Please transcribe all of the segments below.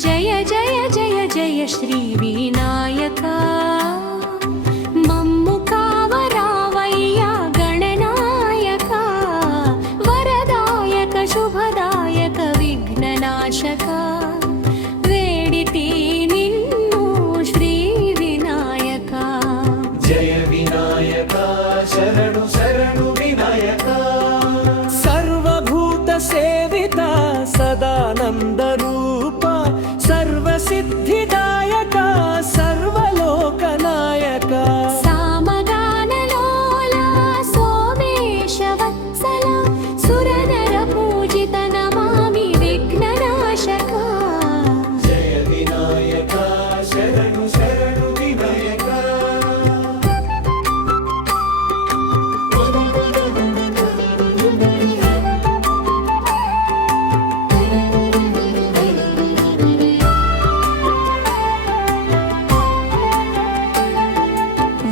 జయ జయ జయ జయ శ్రీ వినాయక మమ్ము కావరావయ్య గణనాయక వరదాయక శుభదాయక విఘ్ననాశక వేడితి నిన్ను శ్రీ వినాయక జయ వినాయక శరణు శరణు వినాయక సర్వభూత సేవిత సదానంద రూప సర్వసిద్ధిదాయక సర్వలోకనాయక సామగానలోల సోమేశ వత్సల సురనర పూజిత నమామి విఘ్ననాశక జయ వినాయక శరణు శరణు వినాయక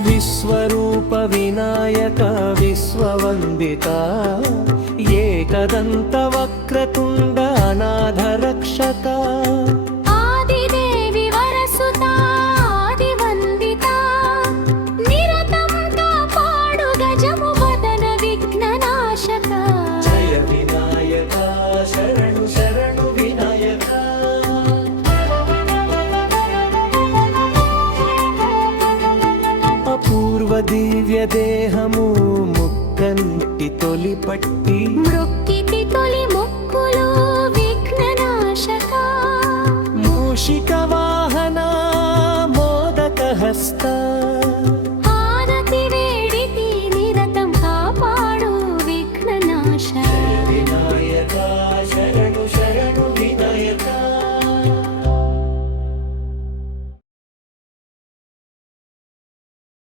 విశ్వరూప వినాయక విశ్వవందిత ఏకదంత వక్రతుండ అనాథ రక్షక ఆదిదేవి వరసుత ఆదివందిత నిరతం కాపాడు గజము వదన విఘ్ననాశక జయ వినాయక శరణు శరణు వినాయక అపూర్వ దివ్య దేహము ముక్కంటి తొలిపట్టి మృక్కితి తొలి ముక్కులు విఘ్ననాశక మూషిక వాహన మోదక హస్త ఆనతి వేడితి నిరతం కాపాడు విఘ్ననాశక